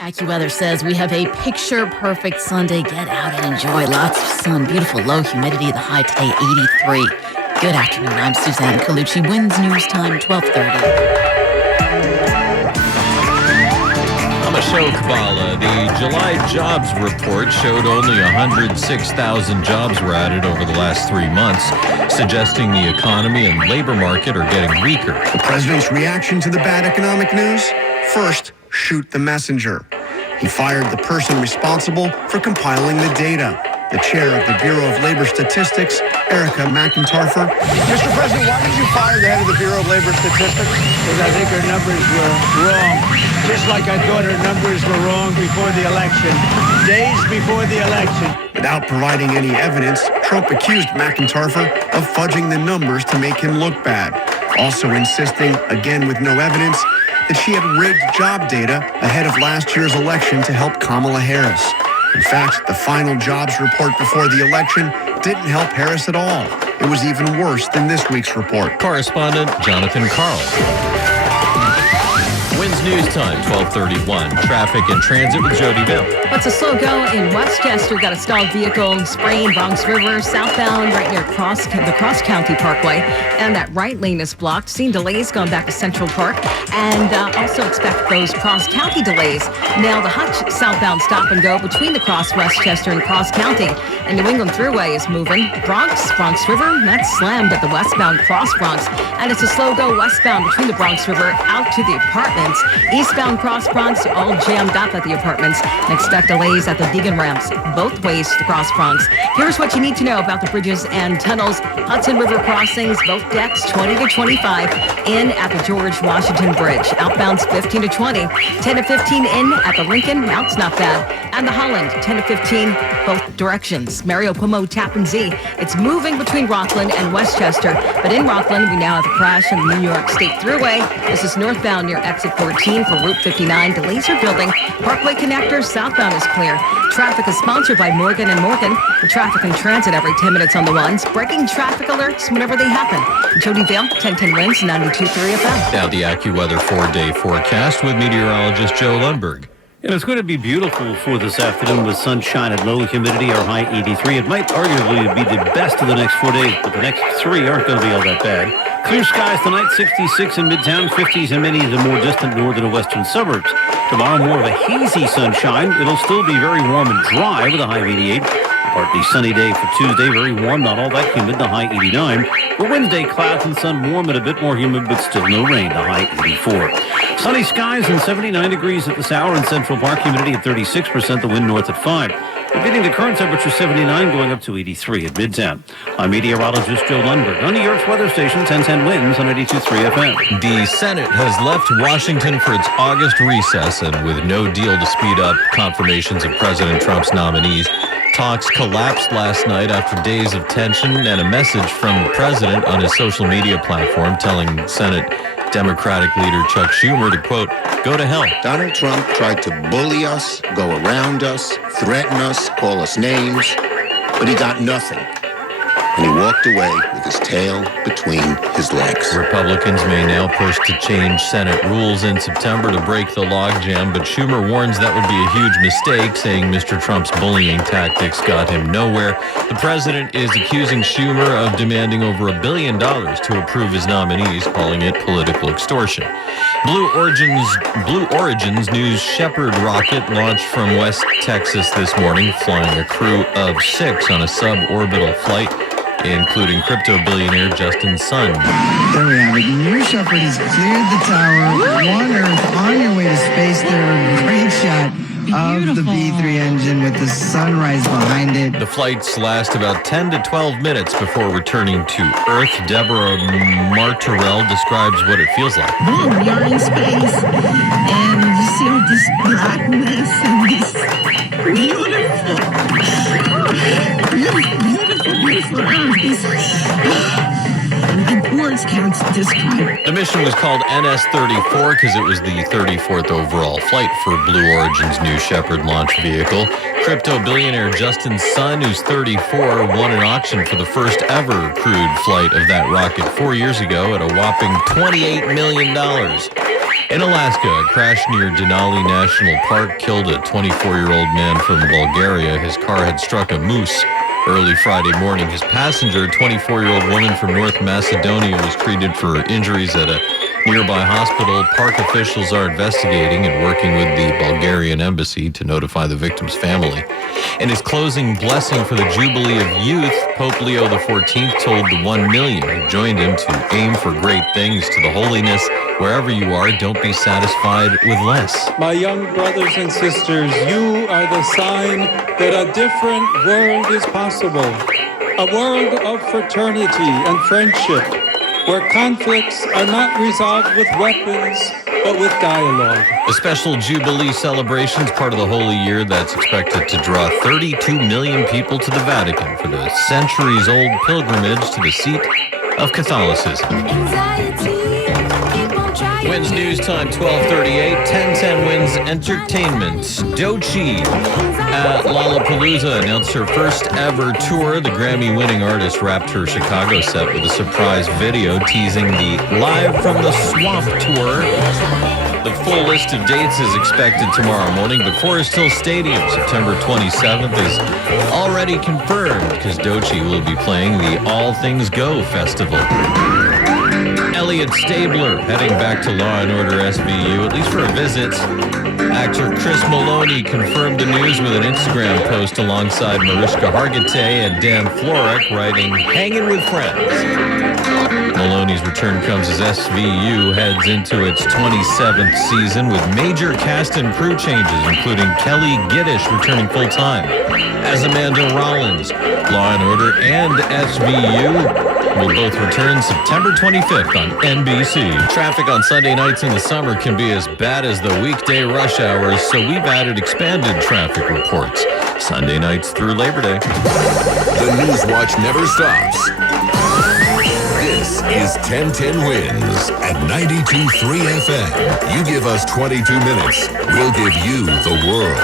AccuWeather says we have a picture-perfect Sunday. Get out and enjoy lots of sun. Beautiful low humidity. The high today, 83. Good afternoon. I'm Suzanne Colucci. Winds News Time, 12:30. Show Kabbalah. The July jobs report showed only 106,000 jobs were added over the last 3 months, suggesting the economy and labor market are getting weaker. The president's reaction to the bad economic news? First, shoot the messenger. He fired the person responsible for compiling the data, the chair of the Bureau of Labor Statistics, Erica McIntarfer. Mr. President, why did you fire the head of the Bureau of Labor Statistics? Because I think her numbers were wrong. Just like I thought her numbers were wrong before the election. Days before the election. Without providing any evidence, Trump accused McIntarfer of fudging the numbers to make him look bad. Also insisting, again with no evidence, that she had rigged job data ahead of last year's election to help Kamala Harris. In fact, the final jobs report before the election didn't help Harris at all. It was even worse than this week's report. Correspondent Jonathan Carl. Winds News Time, 12:31. Traffic and transit with Jody Vale. What's a slow go in Westchester? Got a stalled vehicle spraying Bronx River southbound right near the Cross County Parkway. And that right lane is blocked. Seeing delays going back to Central Park. And also expect those Cross County delays. Now the Hutch southbound stop and go between the Cross Westchester and Cross County. And New England Thruway is moving. Bronx River, that's slammed at the westbound Cross Bronx. And it's a slow go westbound between the Bronx River out to the apartments. Eastbound Cross Bronx, all jammed up at the apartments. And expect delays at the Deegan ramps, both ways to the Cross Bronx. Here's what you need to know about the bridges and tunnels. Hudson River crossings, both decks 20 to 25 in at the George Washington Bridge. Outbounds 15 to 20, 10 to 15 in at the Lincoln. Now it's not bad. And the Holland, 10 to 15, both directions. Mario Cuomo, Tappan Zee. It's moving between Rockland and Westchester. But in Rockland, we now have a crash on the New York State Thruway. This is northbound near exit 14 for Route 59. Delays are building. Parkway connector southbound is clear. Traffic is sponsored by Morgan & Morgan. The traffic and transit every 10 minutes on the ones. Breaking traffic alerts whenever they happen. Jody Vale, 1010 Winds, 92.3 FM. Now the AccuWeather 4-day forecast with meteorologist Joe Lundberg. And it's going to be beautiful for this afternoon with sunshine and low humidity, our high 83. It might arguably be the best of the next 4 days, but the next 3 aren't going to be all that bad. Clear skies tonight, 66 in Midtown, 50s in many of the more distant northern and western suburbs. Tomorrow, more of a hazy sunshine. It'll still be very warm and dry with a high of 88. Partly sunny day for Tuesday, very warm, not all that humid, the high 89. For Wednesday, clouds and sun, warm and a bit more humid, but still no rain, the high 84. Sunny skies and 79 degrees at this hour in Central Park, humidity at 36%, the wind north at 5. We're getting the current temperature 79, going up to 83 at Midtown. I'm meteorologist Joe Lundberg on New York's weather station, 1010 Winds on 92.3 FM. The Senate has left Washington for its August recess, and with no deal to speed up confirmations of President Trump's nominees, talks collapsed last night after days of tension and a message from the president on his social media platform telling Senate Democratic leader Chuck Schumer to, quote, go to hell. Donald Trump tried to bully us, go around us, threaten us, call us names, but he got nothing. And he walked away with his tail between his legs. Republicans may now push to change Senate rules in September to break the logjam, but Schumer warns that would be a huge mistake, saying Mr. Trump's bullying tactics got him nowhere. The president is accusing Schumer of demanding over $1 billion to approve his nominees, calling it political extortion. Blue Origin's New Shepard rocket launched from West Texas this morning, flying a crew of 6 on a suborbital flight, including crypto billionaire Justin Sun. There we have it. New Shepard has cleared the tower. One Earth on your way to space. There, a great shot of the B-3 engine with the sunrise behind it. The flights last about 10 to 12 minutes before returning to Earth. Deborah Martorell describes what it feels like. Boom, you're in space, and you see all this blackness and this beautiful Earth. And words can't describe it. The mission was called NS-34 because it was the 34th overall flight for Blue Origin's New Shepard launch vehicle. Crypto billionaire Justin Sun, who's 34, won an auction for the first ever crewed flight of that rocket 4 years ago at a whopping $28 million. In Alaska, a crash near Denali National Park killed a 24-year-old man from Bulgaria. His car had struck a moose early Friday morning. His passenger, a 24-year-old woman from North Macedonia, was treated for injuries at a nearby hospital. Park officials are investigating and working with the Bulgarian embassy to notify the victim's family. In his closing blessing for the Jubilee of Youth, Pope Leo XIV told the 1 million who joined him to aim for great things, to the holiness wherever you are. Don't be satisfied with less. My young brothers and sisters, you are the sign that a different world is possible. A world of fraternity and friendship, where conflicts are not resolved with weapons, but with dialogue. The special Jubilee celebrations, part of the Holy Year that's expected to draw 32 million people to the Vatican for the centuries-old pilgrimage to the seat of Catholicism. Wins News Time 12:38. 10:10 Wins Entertainment. Doechii at Lollapalooza announced her first ever tour. The Grammy-winning artist wrapped her Chicago set with a surprise video teasing the Live from the Swamp tour. The full list of dates is expected tomorrow morning, but Forest Hill Stadium, September 27th, is already confirmed because Doechii will be playing the All Things Go Festival. Elliot Stabler heading back to Law & Order SVU, at least for a visit. Actor Chris Maloney confirmed the news with an Instagram post alongside Mariska Hargitay and Dan Florek, writing, "Hanging with friends." Maloney's return comes as SVU heads into its 27th season with major cast and crew changes, including Kelly Giddish returning full-time as Amanda Rollins. Law & Order and SVU will both return September 25th on NBC. Traffic on Sunday nights in the summer can be as bad as the weekday rush hours, so we've added expanded traffic reports Sunday nights through Labor Day. The News Watch never stops. This is 1010 Wins at 92.3 FM. You give us 22 minutes, we'll give you the world.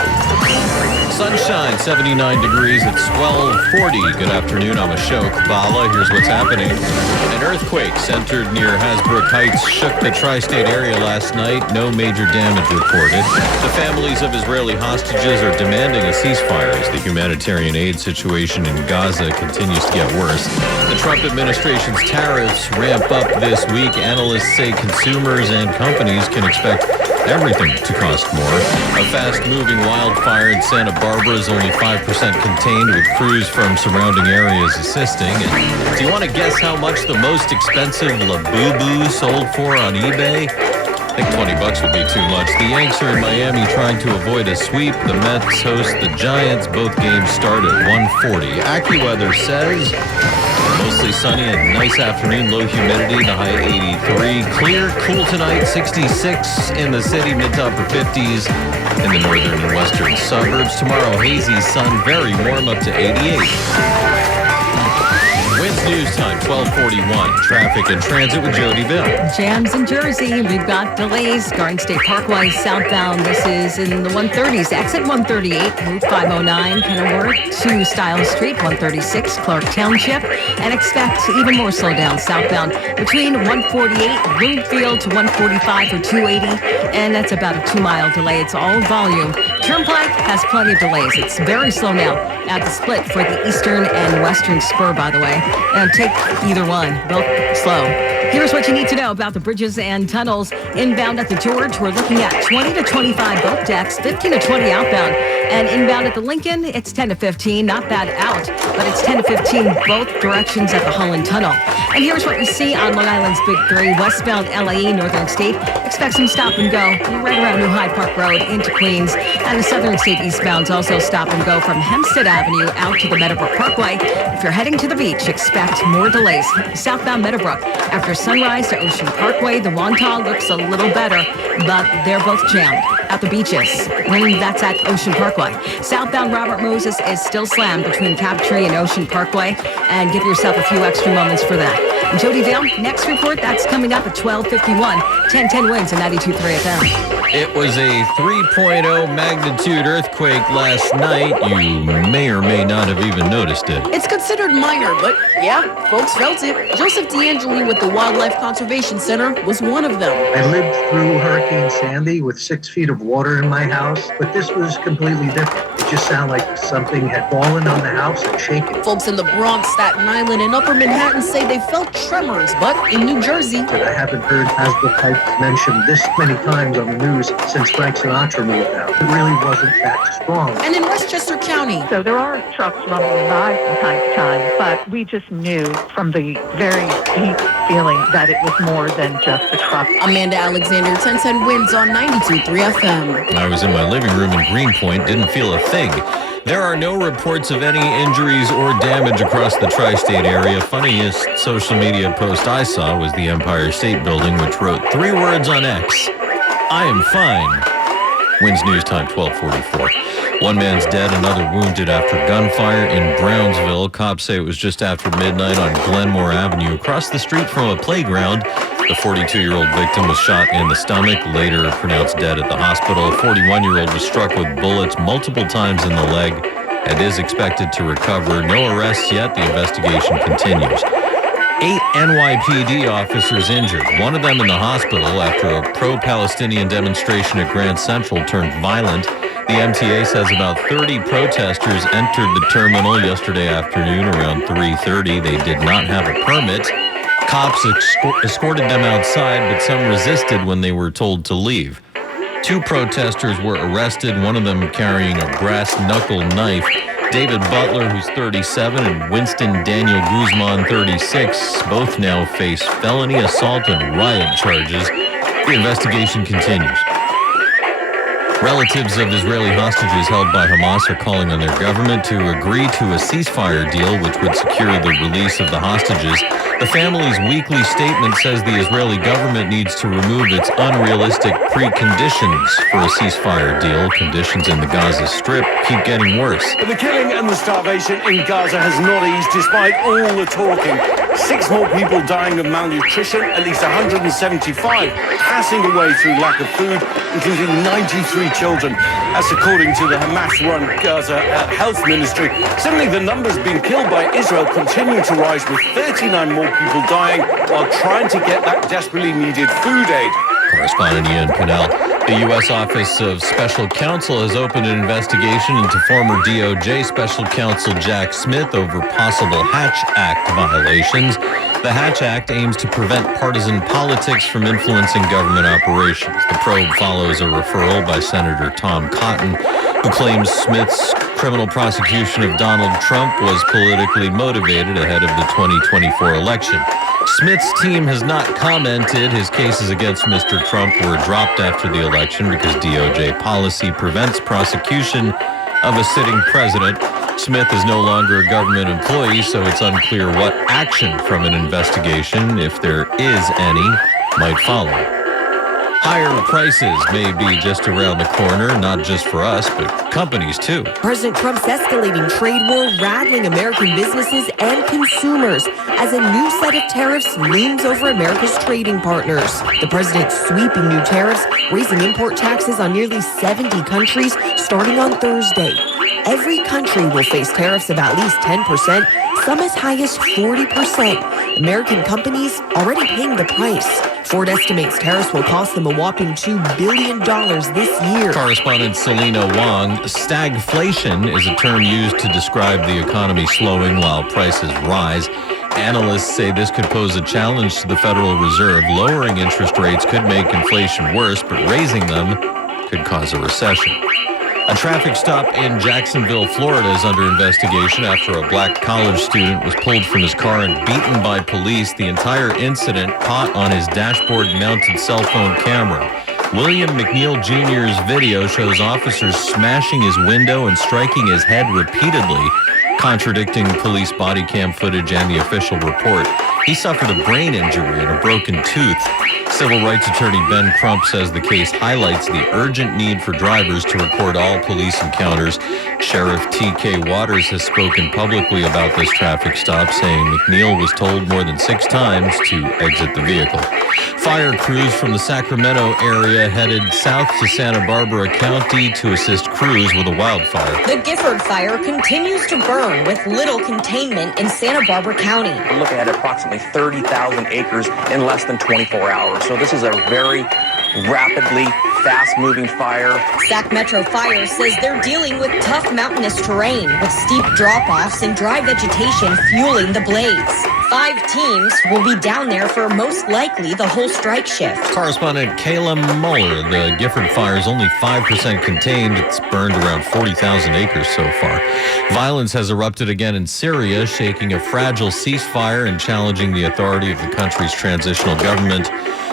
Sunshine, 79 degrees. It's 12:40. Good afternoon. I'm Ashok Bala. Here's what's happening. An earthquake centered near Hasbrook Heights shook the tri-state area last night. No major damage reported. The families of Israeli hostages are demanding a ceasefire as the humanitarian aid situation in Gaza continues to get worse. The Trump administration's tariffs ramp up this week. Analysts say consumers and companies can expect everything to cost more. A fast-moving wildfire in Santa Barbara is only 5% contained, with crews from surrounding areas assisting. And do you want to guess how much the most expensive Labubu sold for on eBay? I think $20 would be too much. The Yanks are in Miami trying to avoid a sweep. The Mets host the Giants. Both games start at 1:40. AccuWeather says mostly sunny and nice afternoon, low humidity, the high 83. Clear, cool tonight, 66 in the city, mid to upper 50s in the northern and western suburbs. Tomorrow, hazy sun, very warm, up to 88. Wins News Time, 12:41. Traffic and transit with Jody Bill. Jams in Jersey. We've got delays. Garden State Parkway southbound. This is in the 130s. Exit 138, Route 509, Kenilworth to Stiles Street, 136, Clark Township. And expect even more slowdown southbound between 148, Bloomfield to 145 for 280. And that's about a 2-mile delay. It's all volume. Turnpike has plenty of delays. It's very slow now at the split for the eastern and western spur, by the way. And take either one, both slow. Here's what you need to know about the bridges and tunnels. Inbound at the George, we're looking at 20 to 25 boat decks, 15 to 20 outbound. And inbound at the Lincoln, it's 10 to 15. Not bad out, but it's 10 to 15 both directions at the Holland Tunnel. And here's what we see on Long Island's Big 3, westbound LAE, Northern State. Expect some stop and go right around New Hyde Park Road into Queens. And the Southern State eastbounds also stop and go from Hempstead Avenue out to the Meadowbrook Parkway. If you're heading to the beach, expect more delays. Southbound Meadowbrook, after Sunrise to Ocean Parkway, the Wantagh looks a little better, but they're both jammed. at the beaches. That's at Ocean Parkway. Southbound Robert Moses is still slammed between Captree and Ocean Parkway, and give yourself a few extra moments for that. Jody Vale, next report, that's coming up at 12:51. 1010 wins and 92.3 FM. It was a 3.0 magnitude earthquake last night. You may or may not have even noticed it. It's considered minor, but yeah, folks felt it. Joseph D'Angeli with the Wildlife Conservation Center was one of them. I lived through Hurricane Sandy with 6 feet of water in my house, but this was completely different. It just sounded like something had fallen on the house and shaken. Folks in the Bronx, Staten Island, and Upper Manhattan say they felt tremors, but in New Jersey, But I haven't heard Hasbro Pipes mentioned this many times on the news since Frank Sinatra moved out. It really wasn't that strong. and in Westchester County. So there are trucks rumbling by from time to time, but we just knew from the very deep feeling that it was more than just a truck. Amanda Alexander, 1010 wins on 92.3 FM. I was in my living room in Greenpoint, didn't feel a thing. There are no reports of any injuries or damage across the tri-state area. Funniest social media post I saw was the Empire State Building, which wrote 3 words on X: I am fine. Wins News Time 12:44. One man's dead, another wounded after gunfire in Brownsville. Cops say it was just after midnight on Glenmore Avenue, across the street from a playground. The 42-year-old victim was shot in the stomach, later pronounced dead at the hospital. A 41-year-old was struck with bullets multiple times in the leg and is expected to recover. No arrests yet. The investigation continues. 8 NYPD officers injured, one of them in the hospital after a pro-Palestinian demonstration at Grand Central turned violent. The MTA says about 30 protesters entered the terminal yesterday afternoon around 3:30. They did not have a permit. Cops escorted them outside, but some resisted when they were told to leave. 2 protesters were arrested, one of them carrying a brass knuckle knife. David Butler, who's 37, and Winston Daniel Guzman, 36, both now face felony assault and riot charges. The investigation continues. Relatives of Israeli hostages held by Hamas are calling on their government to agree to a ceasefire deal which would secure the release of the hostages. The family's weekly statement says the Israeli government needs to remove its unrealistic preconditions for a ceasefire deal. Conditions in the Gaza Strip keep getting worse. But the killing and the starvation in Gaza has not eased despite all the talking. 6 more people dying of malnutrition, at least 175 passing away through lack of food, including 93 children. That's according to the Hamas-run Gaza Health Ministry. Suddenly, the numbers being killed by Israel continue to rise, with 39 more people dying while trying to get that desperately needed food aid. Correspondent Ian Pinnell. The U.S. Office of Special Counsel has opened an investigation into former DOJ Special Counsel Jack Smith over possible Hatch Act violations. The Hatch Act aims to prevent partisan politics from influencing government operations. The probe follows a referral by Senator Tom Cotton, who claims Smith's criminal prosecution of Donald Trump was politically motivated ahead of the 2024 election. Smith's team has not commented. His cases against Mr. Trump were dropped after the election because DOJ policy prevents prosecution of a sitting president. Smith is no longer a government employee, so it's unclear what action from an investigation, if there is any, might follow. Higher prices may be just around the corner, not just for us, but companies too. President Trump's escalating trade war rattling American businesses and consumers as a new set of tariffs looms over America's trading partners. The president's sweeping new tariffs, raising import taxes on nearly 70 countries starting on Thursday. Every country will face tariffs of at least 10%, some as high as 40%. American companies already paying the price. Ford estimates tariffs will cost them a whopping $2 billion this year. Correspondent Selena Wong. Stagflation is a term used to describe the economy slowing while prices rise. Analysts say this could pose a challenge to the Federal Reserve. Lowering interest rates could make inflation worse, but raising them could cause a recession. A traffic stop in Jacksonville, Florida is under investigation after a black college student was pulled from his car and beaten by police. The entire incident caught on his dashboard-mounted cell phone camera. William McNeil Jr.'s video shows officers smashing his window and striking his head repeatedly, contradicting police body cam footage and the official report. He suffered a brain injury and a broken tooth. Civil rights attorney Ben Crump says the case highlights the urgent need for drivers to record all police encounters. Sheriff T.K. Waters has spoken publicly about this traffic stop, saying McNeil was told more than 6 times to exit the vehicle. Fire crews from the Sacramento area headed south to Santa Barbara County to assist crews with a wildfire. The Gifford fire continues to burn with little containment in Santa Barbara County. We're looking at approximately 30,000 acres in less than 24 hours. So this is a very rapidly fast-moving fire. Sac Metro Fire says they're dealing with tough mountainous terrain with steep drop-offs and dry vegetation fueling the blaze. 5 teams will be down there for most likely the whole strike shift. Correspondent Kayla Muller, the Gifford fire is only 5% contained. It's burned around 40,000 acres so far. Violence has erupted again in Syria, shaking a fragile ceasefire and challenging the authority of the country's transitional government.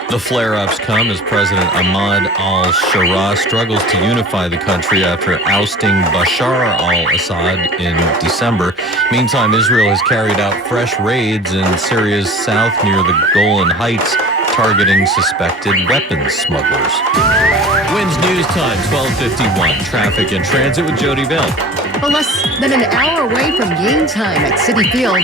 The flare-ups come as President Ahmad al-Sharaa struggles to unify the country after ousting Bashar al-Assad in December. Meantime, Israel has carried out fresh raids in Syria's south near the Golan Heights, targeting suspected weapons smugglers. Winds News Time, 12:51. Traffic and transit with Jody Bell. Well, less than an hour away from game time at Citi Field.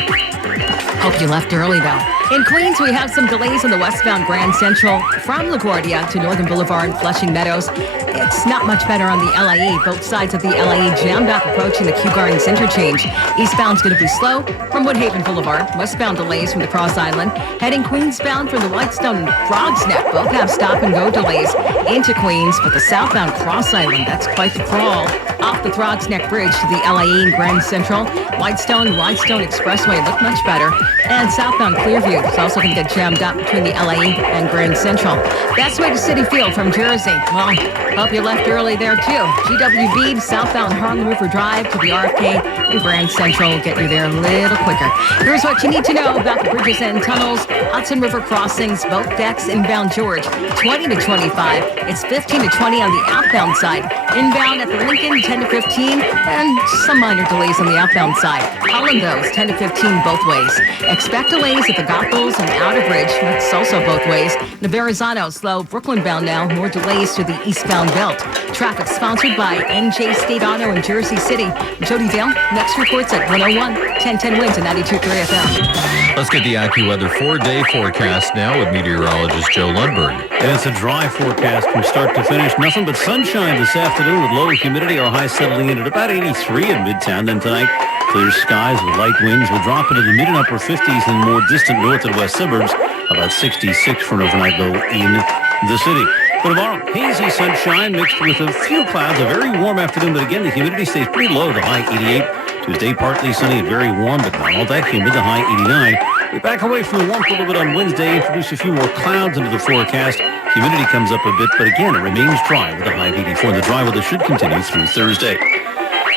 Hope you left early, though. In Queens, we have some delays on the westbound Grand Central from LaGuardia to Northern Boulevard and Flushing Meadows. It's not much better on the LIE. Both sides of the LIE jammed up approaching the Kew Gardens interchange. Eastbound's going to be slow from Woodhaven Boulevard. Westbound delays from the Cross Island. Heading Queensbound from the Whitestone and Frog's Neck. Both have stop-and-go delays into Queens, but the southbound Cross Island, that's quite the crawl. Off the Frog's Neck Bridge to the LIE and Grand Central. Whitestone Expressway look much better. And southbound Clearview is also going to get jammed up between the LIE and Grand Central. Best way to Citi Field from Jersey. Well, hope you left early there, too. GWB southbound Harlem River Drive to the RFK and Grand Central will get you there a little quicker. Here's what you need to know about the bridges and tunnels. Hudson River crossings, both decks inbound George, 20 to 25. It's 15 to 20 on the outbound side. Inbound at the Lincoln, 10 to 15, and some minor delays on the outbound side. Holland, those, 10 to 15 both ways. Expect delays at the Goethals and Outer Bridge. That's also both ways. The Verrazano, slow. Brooklyn bound now. More delays to the eastbound belt. Traffic sponsored by NJ State Auto in Jersey City. Jody Dale, next reports at 101. 1010 Winds and 92.3 FM. Let's get the AccuWeather 4-day forecast now with meteorologist Joe Lundberg. And it's a dry forecast from start to finish. Nothing but sunshine this afternoon with low humidity. Our high settling in at about 83 in Midtown. Then tonight, clear skies with light winds will drop into the mid and upper 50s in more distant north and west suburbs. About 66 for an overnight low in the city. For tomorrow, hazy sunshine mixed with a few clouds. A very warm afternoon, but again, the humidity stays pretty low. The high 88. Tuesday, partly sunny and very warm, but not all that humid. The high 89. We back away from the warmth a little bit on Wednesday. Introduce a few more clouds into the forecast. Humidity comes up a bit, but again, it remains dry with a high of 84. And the dry weather should continue through Thursday.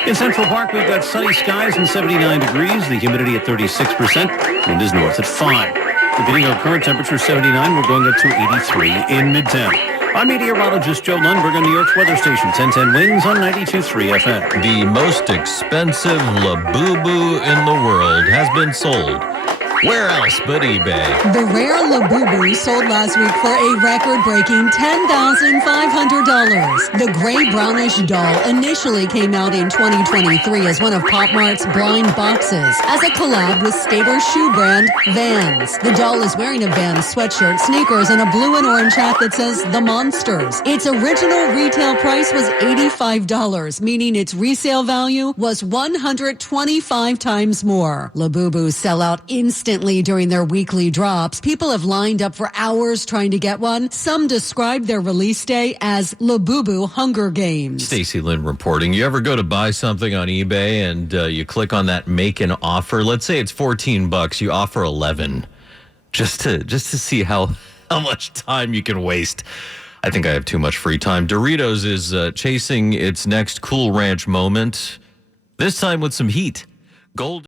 In Central Park, we've got sunny skies and 79 degrees. The humidity at 36%. Wind is north at 5. Repeating our current temperature, 79. We're going up to 83 in Midtown. I'm meteorologist Joe Lundberg on New York's weather station, 1010 Winds on 92.3 FM. The most expensive Labubu in the world has been sold. Where else but eBay? The rare Labubu sold last week for a record-breaking $10,500. The gray-brownish doll initially came out in 2023 as one of Pop Mart's blind boxes as a collab with skater shoe brand Vans. The doll is wearing a Vans sweatshirt, sneakers, and a blue and orange hat that says The Monsters. Its original retail price was $85, meaning its resale value was 125 times more. Labubu sell out instantly during their weekly drops. People have lined up for hours trying to get one. Some describe their release day as Labubu Hunger Games. Stacey Lynn reporting. You ever go to buy something on eBay and you click on that make an offer? Let's say it's $14. You offer 11 just to see how much time you can waste. I think I have too much free time. Doritos is chasing its next Cool Ranch moment, this time with some heat. Gold